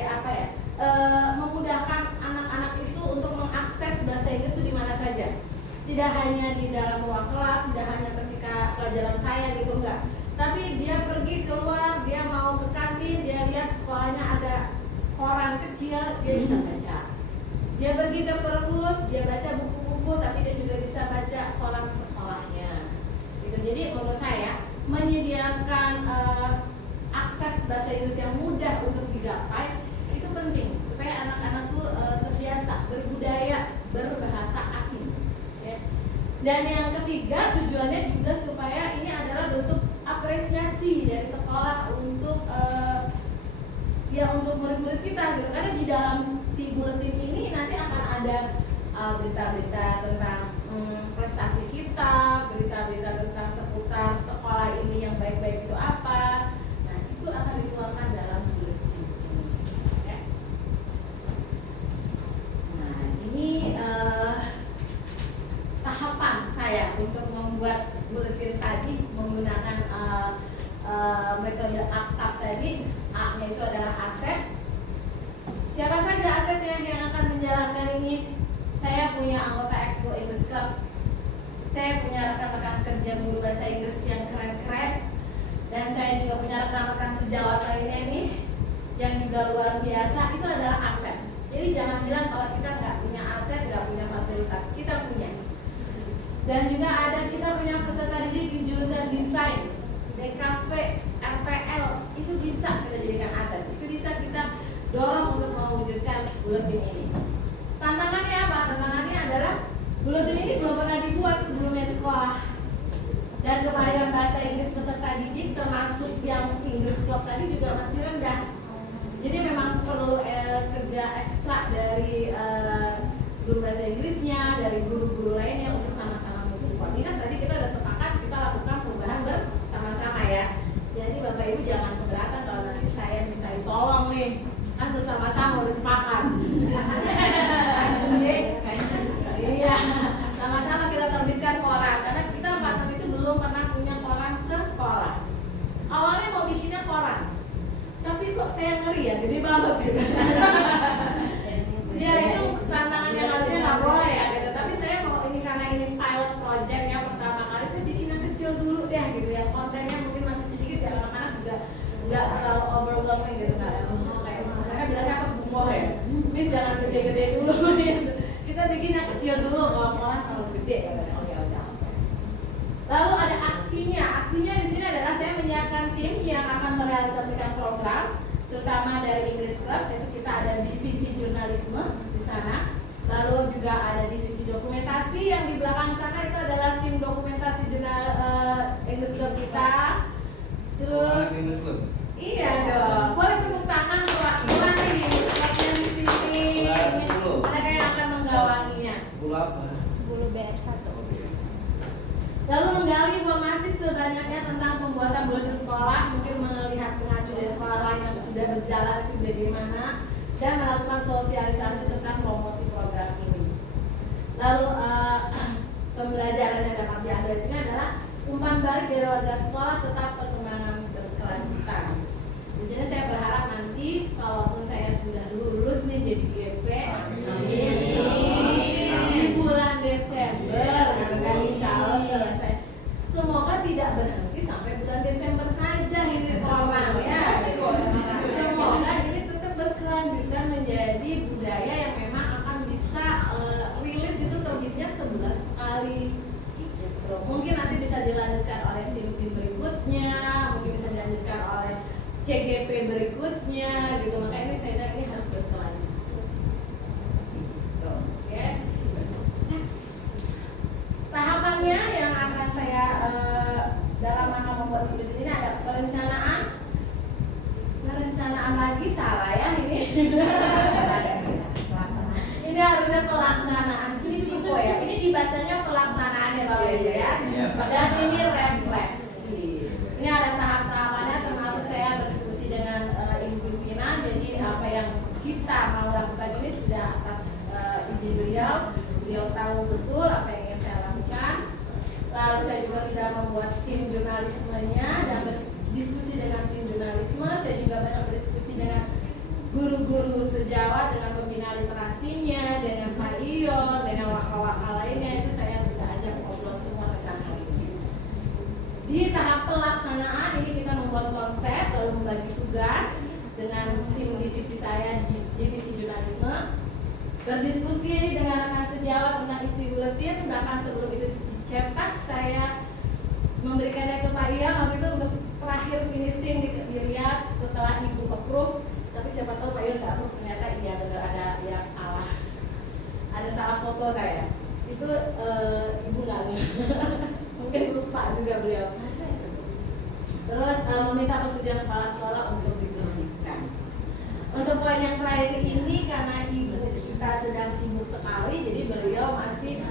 memudahkan anak-anak itu untuk mengakses bahasa Inggris itu di mana saja. Tidak hanya di dalam ruang kelas, tidak hanya ketika pelajaran saya gitu, enggak. Tapi dia pergi keluar, dia mau ke kantin, dia lihat sekolahnya ada koran kecil, dia bisa baca. Dia pergi ke perpus, dia baca buku-buku, tapi dia juga bisa baca koran sekolahnya. Gitu. Jadi menurut saya menyediakan akses bahasa Inggris yang mudah untuk digapai itu penting supaya anak-anak tuh terbiasa berbudaya berbahasa asing. Ya. Dan yang ketiga tujuannya juga supaya ini adalah bentuk apresiasi dari sekolah untuk untuk murid-murid kita gitu. Karena di dalam si buletin ini nanti akan ada berita-berita tentang prestasi kita, berita-berita tentang seputar sekolah ini yang baik-baik itu apa. Nah, itu akan dituangkan dalam buletin ini. Ya. Nah, ini tahapan saya untuk membuat buletin tadi menggunakan metode ACTAP tadi. A-nya itu adalah aset. Siapa saja asetnya yang akan menjalankan ini? Saya punya anggota Exco English Club. Saya punya rekan-rekan kerja guru bahasa Inggris yang keren-keren. Dan saya juga punya rekan-rekan sejawat lainnya nih yang juga luar biasa. Itu adalah aset. Jadi jangan bilang kalau kita nggak punya aset, nggak punya fasilitas. Kita punya. Dan juga kita punya peserta didik di jurusan desain, DKV, RPL, itu bisa kita jadikan aset. Itu bisa kita dorong untuk mewujudkan buletin ini. Tantangannya apa? Tantangannya adalah buletin ini belum pernah dibuat sebelumnya di sekolah. Dan kemahiran bahasa Inggris peserta didik termasuk yang English Club tadi juga masih ada ekstra dari guru bahasa Inggrisnya, dari guru-guru lainnya untuk sama-sama mensupport. Ini kan tadi kita udah sepakat kita lakukan perubahan bersama-sama ya. Jadi Bapak Ibu jangan keberatan kalau nanti saya minta tolong nih, kan bersama-sama udah sepakat. Iya, sama-sama kita terbitkan koran karena kita partner itu belum pernah punya koran sekolah. Awalnya mau bikinnya koran, tapi kok saya ngeri ya, gede banget gitu. Ya itu tantangan yang harusnya nggak boleh ya gitu. Tapi saya mau ini karena ini pilot project yang pertama kali saya bikin yang kecil dulu deh gitu ya. Kontennya mungkin masih sedikit ya, anak-anak juga nggak terlalu overwhelming gitu nggak ada kayak mereka bilangnya apa bungo ya. Miss jangan gede-gede dulu gitu. Kita bikin yang kecil dulu, kalau koran terlalu gede ya. Oke. Lalu ada aksinya. Aksinya di sini adalah saya menyiapkan tim yang akan merealisasikan program, terutama dari English Club. Itu kita ada divisi jurnalisme di sana. Lalu juga ada divisi dokumentasi yang di belakang sana itu adalah tim dokumentasi jurnal English Club kita. Terus iya dong. Boleh tepuk tangan buat gimana nih klubnya di sini. Ada yang akan menggawanginya. 10 BR1. Lalu menggali informasi sebanyaknya tentang pembuatan buletin sekolah, mungkin melihat pengacu dari sekolah lain yang sudah berjalan itu bagaimana, dan melakukan sosialisasi tentang promosi program ini. Lalu pembelajaran yang dapat diambil di sini adalah umpan balik dari warga sekolah serta perkembangan berkelanjutan. Di sini saya berharap nanti kalaupun saya sudah lulus nih jadi GP, di bulan Desember, insya Allah selesai. Semoga tidak berhenti sampai bulan Desember saja ini koran ya. Semoga ini tetap berkelanjutan menjadi budaya yang memang akan bisa rilis itu terbitnya sebulan sekali. Gitu. Mungkin nanti bisa dilanjutkan oleh tim-tim berikutnya, mungkin bisa dilanjutkan oleh CGP berikutnya, gitu. Makanya ini saya kira ini harus berkelanjutan. Oke. Next. Tahapannya yang akan saya dalam rangka membuat video ini ada perencanaan lagi salah ya ini. Ini harusnya pelaksanaan. Ini tipe ya. Ini dibacanya pelaksanaan ya Bapak Ibu ya. Dan ini refleksi. Ini ada tahap-tahapannya termasuk saya berdiskusi dengan ibu pimpinan. Jadi apa yang kita mau lakukan ini sudah atas izin beliau. Beliau tahu betul apa yang ingin saya lakukan. Lalu saya juga sudah membuat tim jurnalismenya dan berdiskusi dengan tim jurnalisme. Saya juga banyak berdiskusi dengan guru-guru sejawat, dengan pembina literasinya, dengan Pak Ion, dengan wakil-wakil lainnya. Itu saya sudah ajak ngobrol semua tentang hal ini. Di tahap pelaksanaan ini kita membuat konsep lalu membagi tugas dengan tim divisi saya di divisi jurnalisme. Berdiskusi dengan rekan sejawat tentang isi buletin, bahkan sebelum itu dicetak saya memberikannya ke Pak Ion waktu itu untuk terakhir finishing dilihat setelah Ibu approve. Tapi siapa tahu Pak Ion nggak approve, ternyata iya benar ada yang salah. Ada salah foto saya. Itu Ibu nggak mungkin lupa juga beliau. Terus meminta persetujuan kepala sekolah untuk diteruskan. Untuk poin yang terakhir ini karena Ibu kita sedang sibuk sekali, jadi beliau masih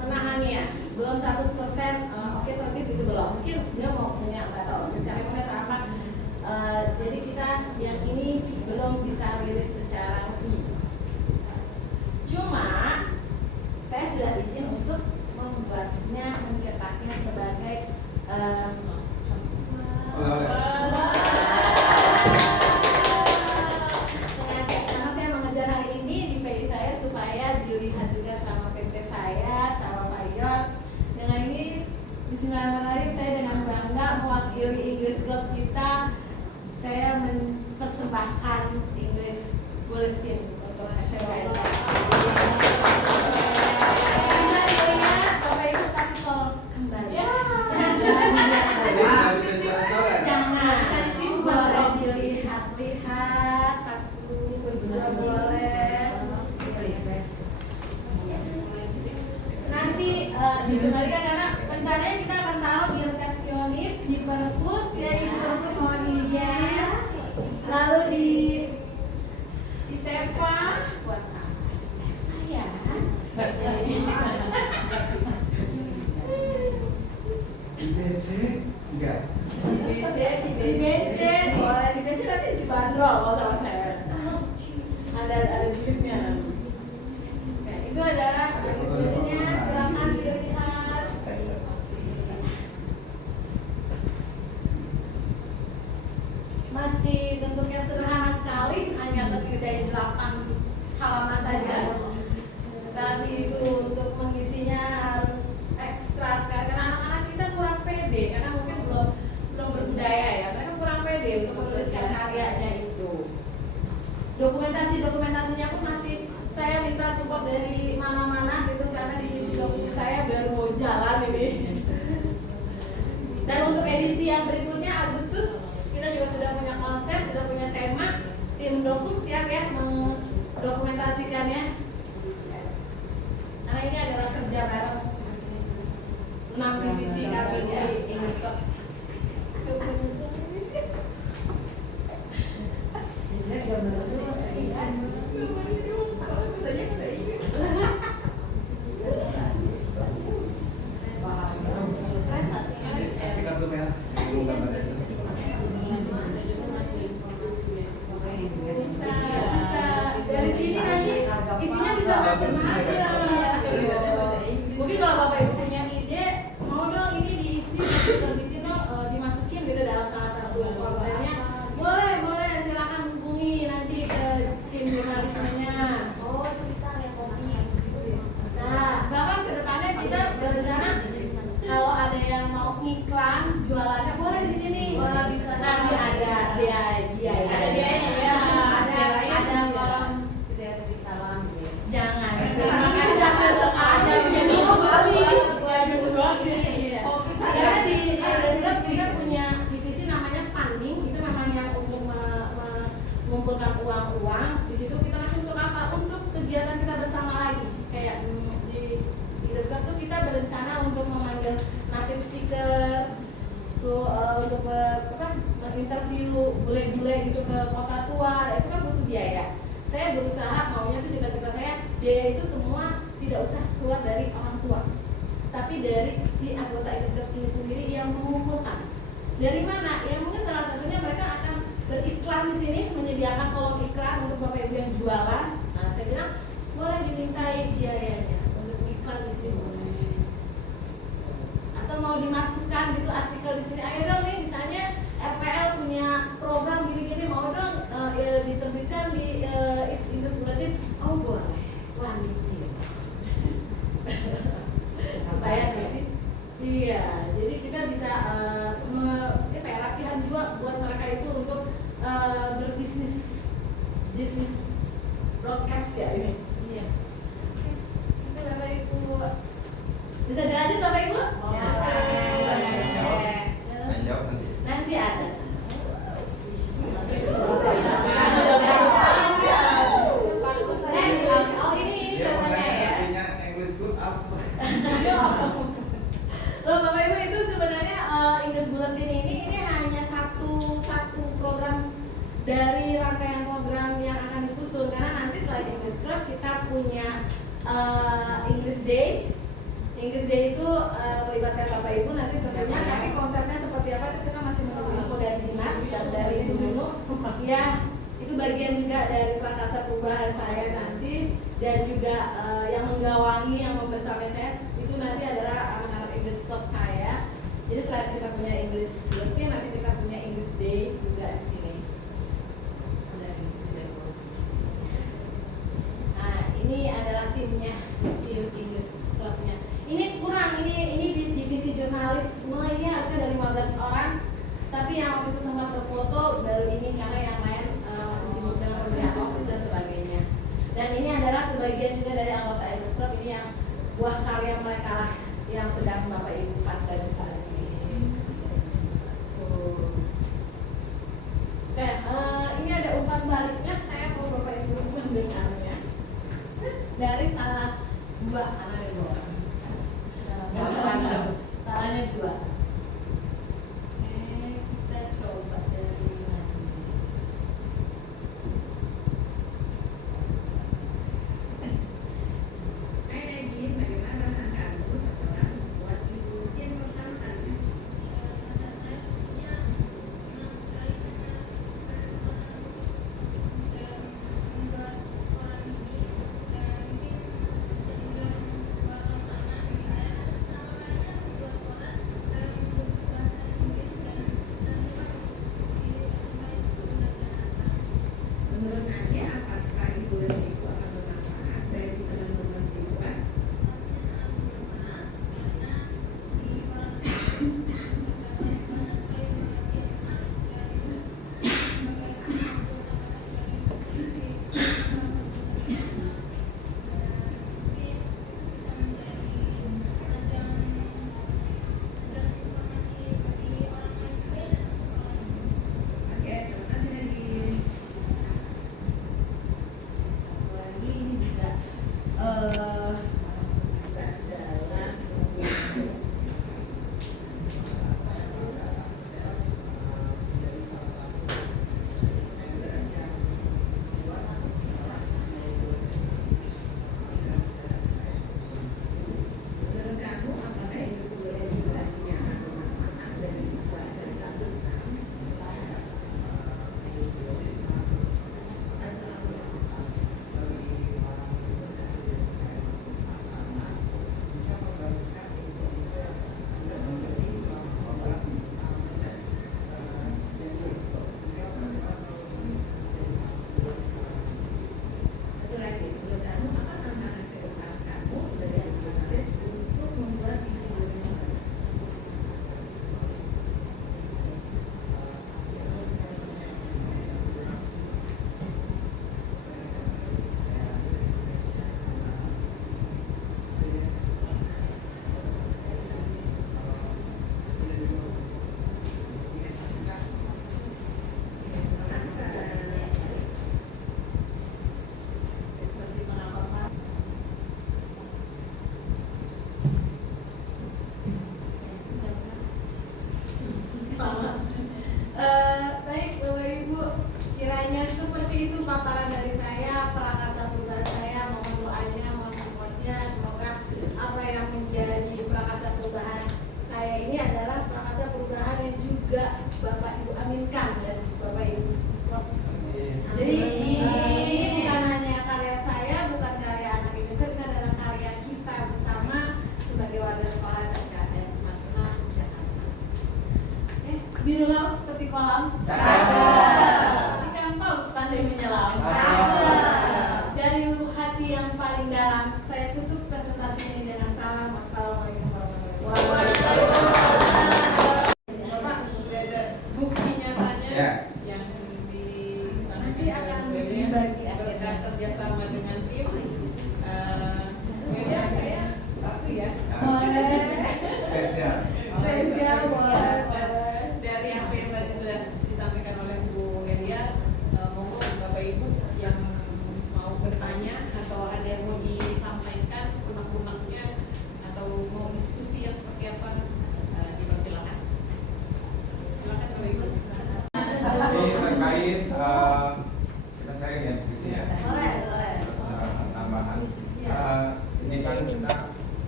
menahannya. Belum 100% oke terbit gitu belum. Mungkin dia mau punya nggak tahu secara moneter apa. Jadi kita yang ini belum bisa rilis secara resmi. Cuma saya sudah izin untuk membuatnya, mencetaknya sebagai karena saya mengejar hari ini di PI saya supaya dilihat juga sama PT saya, sama Pak Ion. Dengan ini bismillahirrahmanirrahim, saya dengan bangga mewakili English Club kita. Saya mempersembahkan English Bulletin untuk SMK. Bapak Ibu tapi kalau kembali. Jangan bisa disimpan. Boleh dilihat-lihat, satu, berdua boleh. Nanti dikembalikan karena rencananya kita akan taruh di resepsionis, di perpus ya, di perpus mohon izin. Lalu di Enggak. Di BC, boleh di BC nanti dibanderol kalau sama saya. Ada duitnya. Oke, itu adalah sebenarnya silakan dilihat. Masih bentuknya sederhana sekali, hanya terdiri dari 8 halaman saja. Tapi itu untuk mengisinya harus ekstra sekali karena anak-anak kita kurang pede karena mungkin belum berbudaya ya, mereka kurang pede untuk menuliskan karyanya itu. Dokumentasinya pun masih saya minta support dari mana-mana gitu karena divisi dokumentasi saya baru mau jalan ini. Dan untuk edisi yang berikutnya Agustus kita juga sudah punya konsep, sudah punya tema, tim dokum siap ya mendokumentasikannya. Karena ini adalah kerja bareng 6 divisi kami di English Club. Kasih kartu merah. Belum gambar itu. Bisa. Dari sini nanti isinya bisa macam-macam. Mungkin kalau Bapak Ibu punya ide, mau dong ini diisi, bikin dong, dimasukin gitu dalam salah satu programnya. Boleh, silakan hubungi nanti ke tim jurnalismenya. Oh, cerita ya kopi gitu ya. Nah, bahkan ke depannya kita berencana kalau ada yang mau iklan jualannya boleh di sini. Wah, bisa. Nanti ada biaya. Ada biayanya ya. Ada kolom gitu ya, tadi salam gitu ya. jangan. Kan tidak sengaja jadi karena di Club kita punya divisi namanya funding, itu memang yang untuk mengumpulkan uang. Di situ kita nanti untuk apa? Untuk kegiatan kita bersama lagi. Kayak di Club tuh kita berencana untuk memanggil native speaker, tuh untuk menginterview bule-bule gitu ke kota tua. Itu kan butuh biaya. Saya berusaha maunya tuh cita-cita saya biaya itu semua tidak usah keluar dari orang tua, tapi dari si anggota English ini sendiri yang mengumpulkan. Dari mana? Ya mungkin salah satunya mereka akan beriklan di sini, menyediakan kolom iklan untuk Bapak Ibu yang jualan. Nah, saya bilang boleh dimintai biayanya untuk iklan di sini boleh. Atau mau dimasukkan gitu artikel di sini. Ayo dong nih, misalnya RPL punya program gini-gini, mau dong diterbitkan di English Bulletin. Oh boleh. Wah, supaya iya, jadi kita bisa latihan juga buat mereka itu untuk berbisnis broadcast ya ini. Iya. Itu Bapak Ibu bisa dilanjut Bapak Ibu? Jawab nanti. Nanti ada. Oh ini Dia mau katanya ya. artinya English Club apa? Loh Bapak Ibu, itu sebenarnya English Bulletin ini hanya satu program dari rangkaian program yang akan disusun, karena nanti selain English Club kita punya English Day. English Day itu melibatkan Bapak Ibu nanti tentunya, tapi konsepnya seperti apa itu kita masih menunggu info dari dinas dan dari Ibu Nunu. Ya, itu bagian juga dari prakasa perubahan saya nanti, dan juga yang menggawangi, yang membersamai saya itu nanti adalah anak-anak English Club saya. Jadi selain kita punya English Bulletin, nanti kita punya English Day juga di sini. Nah, ini adalah timnya, tim English Clubnya. Ini kurang, ini di divisi jurnalisme ini harusnya dari 15 orang, tapi yang waktu itu sempat berfoto baru ini karena yang lain masih sibuk dengan pemberian osis dan sebagainya. Dan ini adalah sebagian juga dari anggota English Club, ini yang buah karya mereka lah yang sedang Bapak Ibu pakai saat ini. Oke, ini ada umpan baliknya, saya mau Bapak Ibu mendengarnya dari salah malam. Baik Bapak Ibu, kiranya seperti itu paparan dari saya, prakasa perubahan saya, mohon doanya, mohon supportnya, semoga apa yang menjadi prakasa perubahan saya ini adalah prakasa perubahan yang juga Bapak Ibu aminkan dan Bapak Ibu support. Jadi ini bukan hanya karya saya, bukan karya anak itu, ini adalah karya kita bersama sebagai warga sekolah SKN Matuna Jakarta. Biru laut seperti kolam, ikan paus pandai menyelam. Dari hati yang paling dalam, saya tutup presentasi ini dengan salam. Wassalamualaikum warahmatullahi wabarakatuh. Bapak sudah ada bukti nyatanya Ya. yang di Nanti akan dibagi dibagi berkat kerjasama dengan tim. Media saya satu ya. Spesial. Spesial, boleh. Dari apa yang tadi sudah disampaikan oleh Bu Elia, monggo Bapak Ibu yang mau bertanya atau ada yang mau disampaikan unek-uneknya atau mau diskusi yang seperti apa, dipersilakan. Silakan Bapak Ibu. Ini terkait kita sharing ya diskusi ya. Boleh, boleh. Terus ada tambahan. Ini kan kita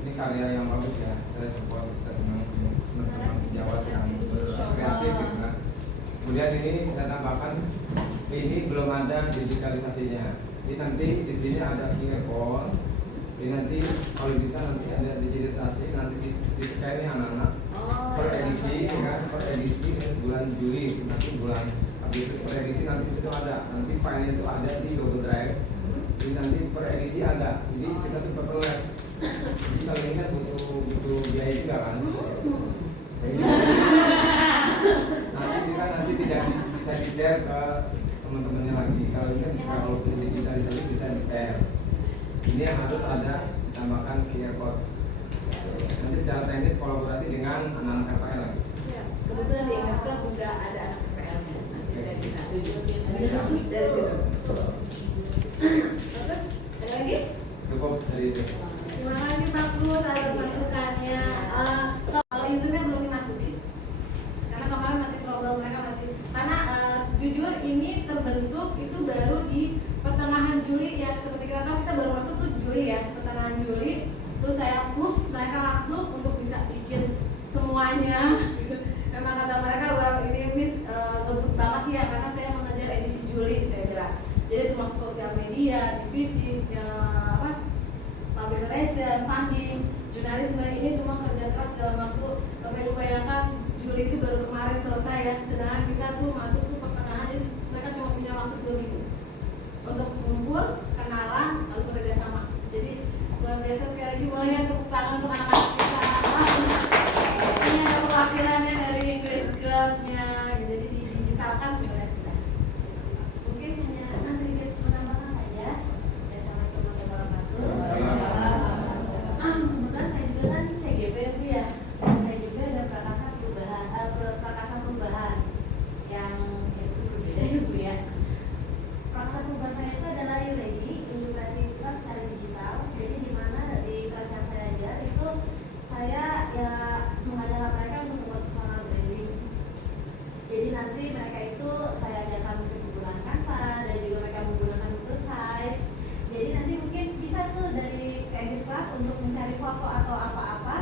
ini karya yang bagus ya. Saya support, saya senang punya teman-teman sejawat yang kreatif gitu kan. Kemudian ini saya tambahkan, ini belum ada digitalisasinya. Ini nanti di sini ada QR code. Ini nanti kalau bisa nanti ada digitalisasi, nanti di scan nih anak-anak per edisi, ya kan? Per edisi bulan Juli, nanti bulan Agustus per edisi nanti di situ ada. Nanti file itu ada di Google Drive. Jadi nanti per edisi ada. Jadi kita tuh paperless. Jadi kalau ini kan butuh biaya juga kan. Nanti kita nanti tidak bisa di share ke teman-temannya lagi. Kalau ini kan bisa, kalau digitalisasi bisa di share. Ini yang harus ada ditambahkan QR code. Nanti secara teknis kolaborasi dengan anak-anak KPL lagi. Kebetulan di MS Club juga ada anak PPL-nya. Nanti saya bisa tunjukin ada resep dari situ. Terus ada lagi? Cukup dari itu. Terima kasih Pak Gus atas masukannya. Kalau YouTube-nya belum dimasukin, karena kemarin masih problem mereka masih. Karena jujur ini terbentuk itu baru di pertengahan Juli ya. Seperti kita tahu kita baru masuk tuh Juli ya, pertengahan Juli. Terus saya push mereka langsung untuk bisa bikin semuanya. Memang kata mereka luar ini ngebut banget ya, karena saya mengejar edisi Juli saya bilang. Jadi termasuk sosial media, divisi, public relation, funding, jurnalisme, ini semua kerja keras dalam waktu. Kami bayangkan Juli itu baru kemarin selesai ya, sedangkan kita tuh masuk tuh pertengahan, jadi mereka cuma punya waktu 2 minggu untuk mengumpul, kenalan, lalu bekerja sama. Jadi luar biasa sekali lagi, boleh ya tepuk tangan untuk anak-anak kita. Ini ada perwakilannya dari English Club-nya, jadi didigitalkan sebenarnya sudah. Mungkin hanya sedikit menambahkan saja. Assalamualaikum warahmatullahi wabarakatuh. Kebetulan saya juga kan CGP itu ya, dan saya juga ada prakasa perubahan yang itu berbeda ya Bu ya. Prakasa perubahan saya itu adalah ILEGI, integratif kelas secara digital. Jadi di mana dari kelas yang saya ajar itu saya ya mengajarkan mereka untuk membuat personal branding. Jadi nanti mereka itu saya ajarkan untuk menggunakan Canva dan juga mereka menggunakan Google Sites. Jadi nanti mungkin bisa tuh dari English Club untuk mencari foto atau apa-apa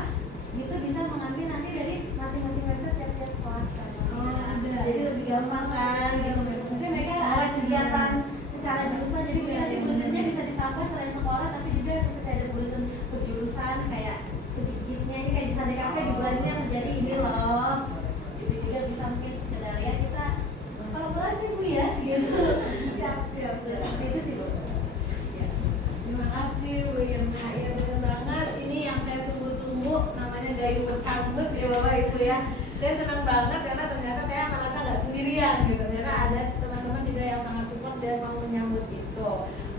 gitu bisa mengambil nanti dari masing-masing website tiap-tiap kelas kan. Ada. Jadi lebih gampang kan gitu. Mungkin mereka ada kegiatan secara jurusan jadi mungkin nanti bulletinnya bisa ditambah selain sekolah tapi juga seperti ada bulletin berjurusan kayak sedikitnya ini kayak bisa DKP di bulan ini yang terjadi ini loh. Jadi juga bisa mungkin sekedar ya kita kolaborasi Bu ya gitu. Siap. Seperti itu sih Bu. Terima kasih Bu Irna, ya benar banget. Ini yang saya tunggu-tunggu, namanya Gayu Bersambut ya Bapak Ibu ya. Saya senang banget karena ternyata saya merasa nggak sendirian gitu. Ternyata ada teman-teman juga yang sangat support dan mau menyambut itu.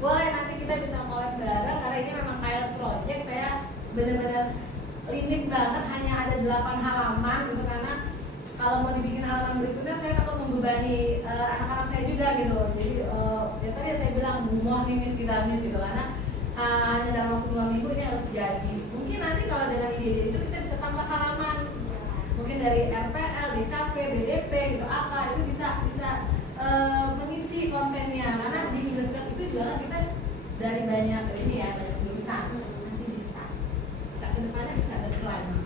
Boleh nanti kita bisa collab bareng karena ini memang kayak project. Saya benar-benar limit banget, hanya ada 8 halaman gitu karena kalau mau dibikin halaman berikutnya saya takut membebani anak-anak saya juga gitu. Jadi ya tadi saya bilang bumoh nih Miss kita Miss gitu karena hanya dalam waktu 2 minggu ini harus jadi. Mungkin nanti kalau dengan ide itu kita bisa tambah halaman. Mungkin dari RPL, DKP, BDI DP gitu apa itu bisa mengisi kontennya, karena di minuskan itu juga kan kita dari banyak ini ya, banyak tulisan nanti bisa kedepannya bisa decline